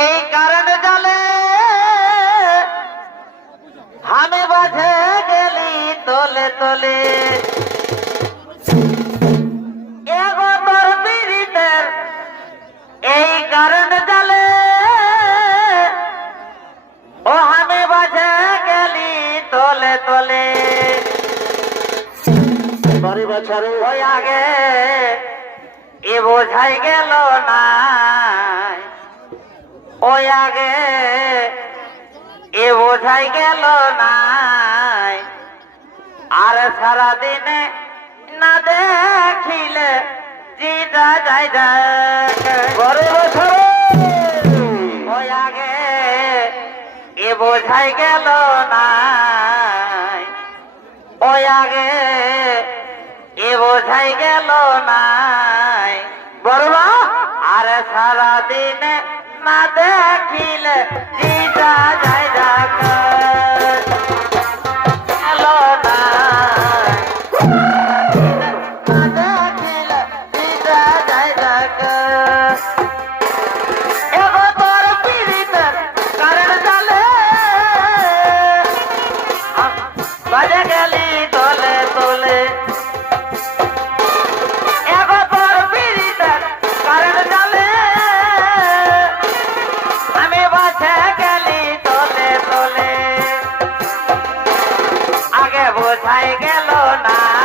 এই কারণ জালে আমি বাজে গেলি তোলে তোলে। এগো তোর এই কারণে জালে ও আমি বাজে গেলি তোলে তোলে। বাড়ি বাছা ওই আগে বোঝাই গেল না ওই আগে এ বোঝাই গেল না আর সারাদিনে না দেখিলে জিদা যাই গরে বছর ওই আগে এ বোঝাই গেল না ওই আগে এ বোঝাই গেল না পায়ে গেল না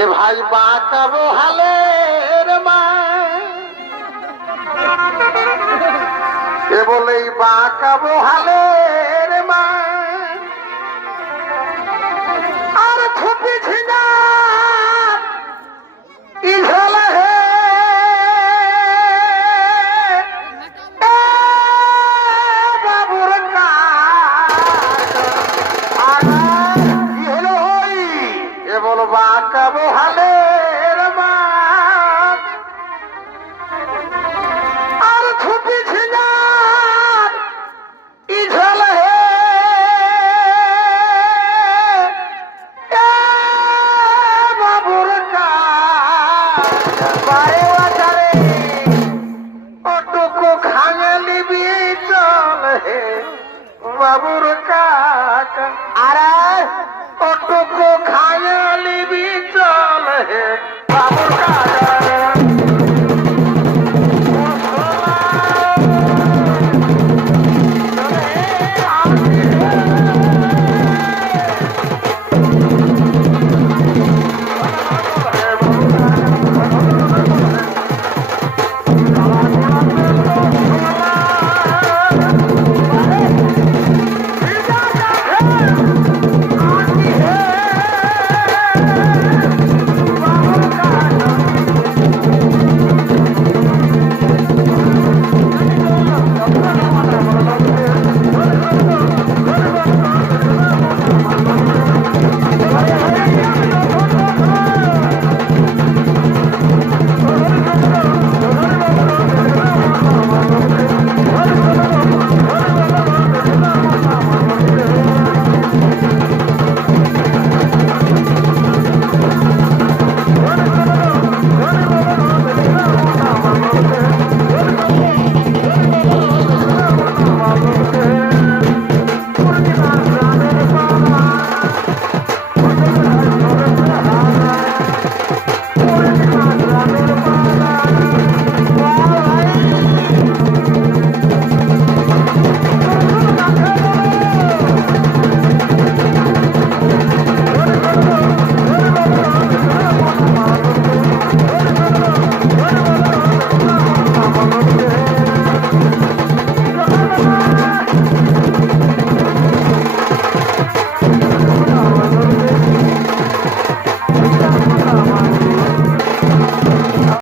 এ ভাই বাঁকাবো হালে মা। এ বলে বাঁকাবো হালে মা। আর খুবই ঝিনা ইঝা है बाबू का